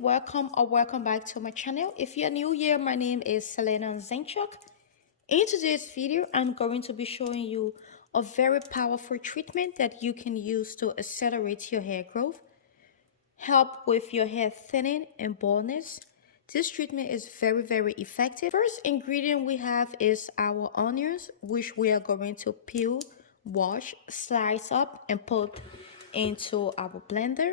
welcome or welcome back to my channel. If you're new here, my name is Selina Zinchuk. In today's video, I'm going to be showing you a very powerful treatment that you can use to accelerate your hair growth, help with your hair thinning and baldness. This treatment is very effective. First ingredient we have is our onions, which we are going to peel, wash, slice up and put into our blender.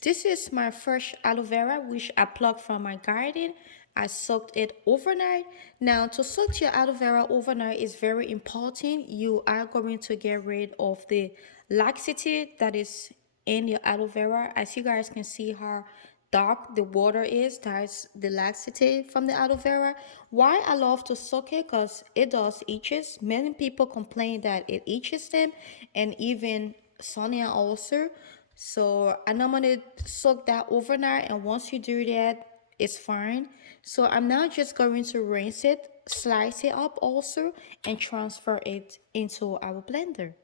This is my fresh aloe vera, which I plucked from my garden. I soaked it overnight. Now, to soak your aloe vera overnight is very important. You are going to get rid of the laxity that is in your aloe vera. As you guys can see how dark the water is, that's the laxity from the aloe vera. Why I love to soak it, because it does itches. Many people complain that it itches them, and even Sonia also. So I normally soak that overnight, and once you do that, it's fine. So I'm now just going to rinse it, slice it up also, and transfer it into our blender.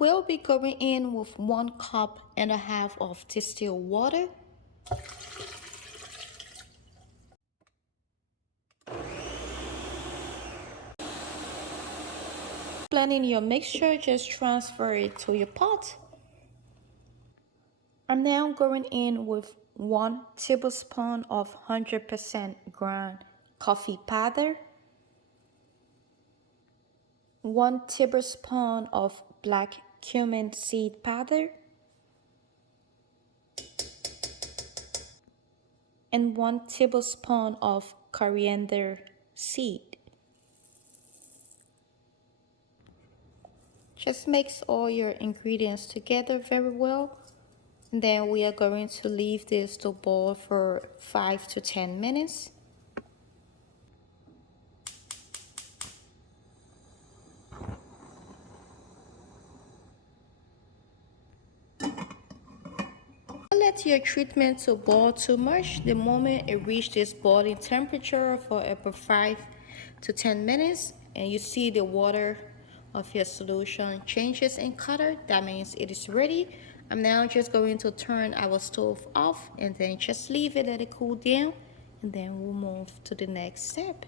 We'll be going in with 1.5 cups of distilled water. Blending your mixture, just transfer it to your pot. I'm now going in with 1 tablespoon of 100% ground coffee powder, 1 tablespoon of black cumin seed powder, and 1 tablespoon of coriander seed. Just mix all your ingredients together very well. And then we are going to leave this to boil for 5 to 10 minutes. Don't let your treatment to boil too much. The moment it reaches boiling temperature for about 5 to 10 minutes and you see the water of your solution changes in color, that means it is ready. I'm now just going to turn our stove off and then just leave it, let it cool down, and then we'll move to the next step.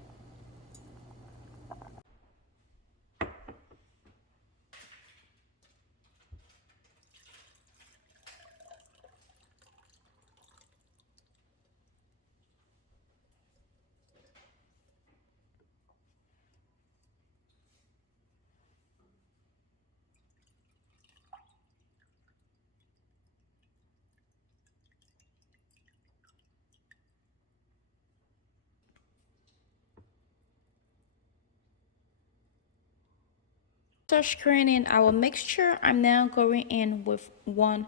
After screening our mixture, I'm now going in with 1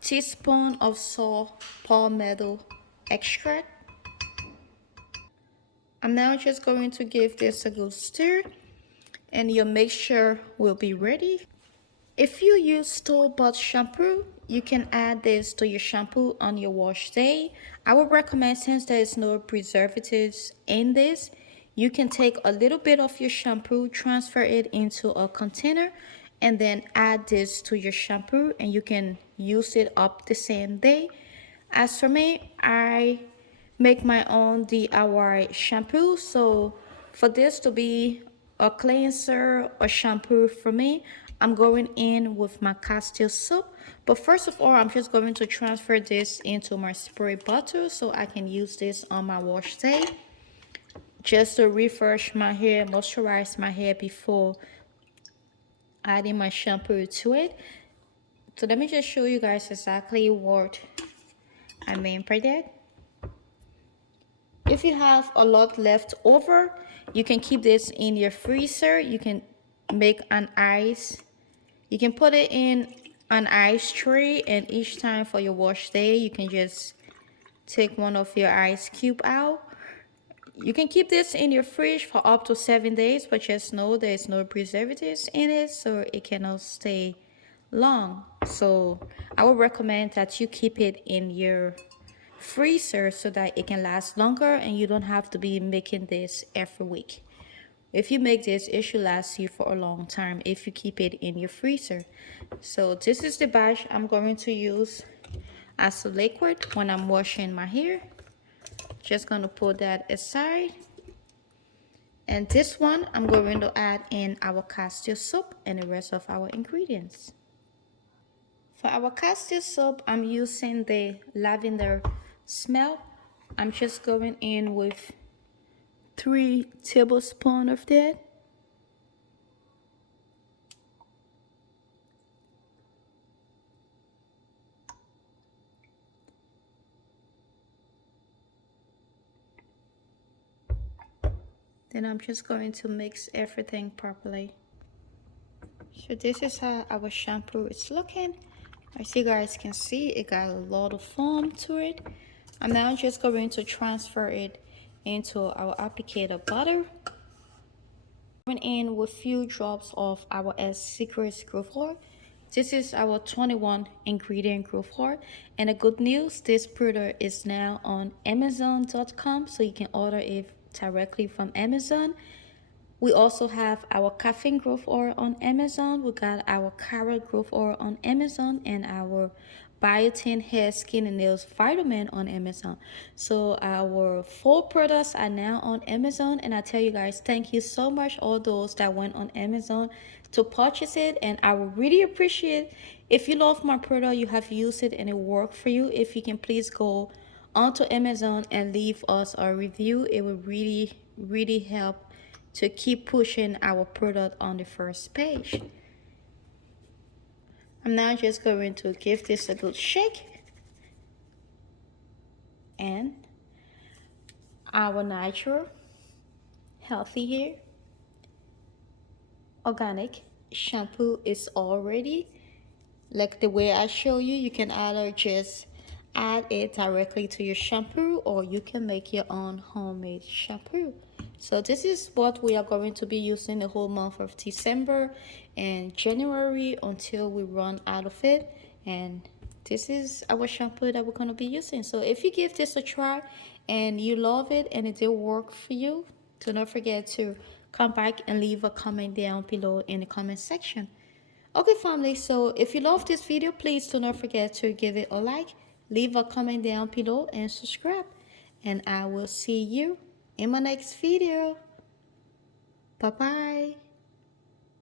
teaspoon of saw palmetto extract. I'm now just going to give this a good stir, and your mixture will be ready. If you use store-bought shampoo, you can add this to your shampoo on your wash day. I would recommend, since there is no preservatives in this, you can take a little bit of your shampoo, transfer it into a container, and then add this to your shampoo, and you can use it up the same day. As for me, I make my own DIY shampoo. So for this to be a cleanser or shampoo for me, I'm going in with my castor soap. But first of all, I'm just going to transfer this into my spray bottle so I can use this on my wash day, just to refresh my hair, moisturize my hair before adding my shampoo to it. So let me just show you guys exactly what I mean by that. If you have a lot left over, you can keep this in your freezer. You can make an ice. You can put it in an ice tray, and each time for your wash day, you can just take one of your ice cube out. You can keep this in your fridge for up to 7 days, but just know there's no preservatives in it, so it cannot stay long. So I would recommend that you keep it in your freezer so that it can last longer and you don't have to be making this every week. If you make this, it should last you for a long time if you keep it in your freezer. So this is the batch I'm going to use as a liquid when I'm washing my hair. Just gonna put that aside. And this one, I'm going to add in our castor soap and the rest of our ingredients. For our castor soap, I'm using the lavender smell. I'm just going in with 3 tablespoons of that. Then I'm just going to mix everything properly. So this is how our shampoo is looking. As you guys can see, it got a lot of foam to it. I'm now just going to transfer it into our applicator butter. Going in with few drops of our Secret growth oil. This is our 21 ingredient growth oil, and the good news, this product is now on Amazon.com, so you can order it directly from Amazon. We also have our caffeine growth oil on Amazon. We got our carrot growth oil on Amazon, and our Biotin hair, skin, and nails vitamin on Amazon. So our 4 products are now on Amazon, and I tell you guys, thank you so much all those that went on Amazon to purchase it, and I would really appreciate if you love my product, you have used it and it worked for you, if you can please go onto Amazon and leave us a review. It will really help to keep pushing our product on the first page. I'm now just going to give this a good shake, and our natural, healthy hair, organic shampoo is all ready. Like the way I show you, you can either just add it directly to your shampoo, or you can make your own homemade shampoo. So this is what we are going to be using the whole month of December and January until we run out of it. And this is our shampoo that we're going to be using. So if you give this a try and you love it and it did work for you, do not forget to come back and leave a comment down below in the comment section. Okay, family, so if you love this video, please do not forget to give it a like, leave a comment down below, and subscribe. And I will see you in my next video. Bye-bye.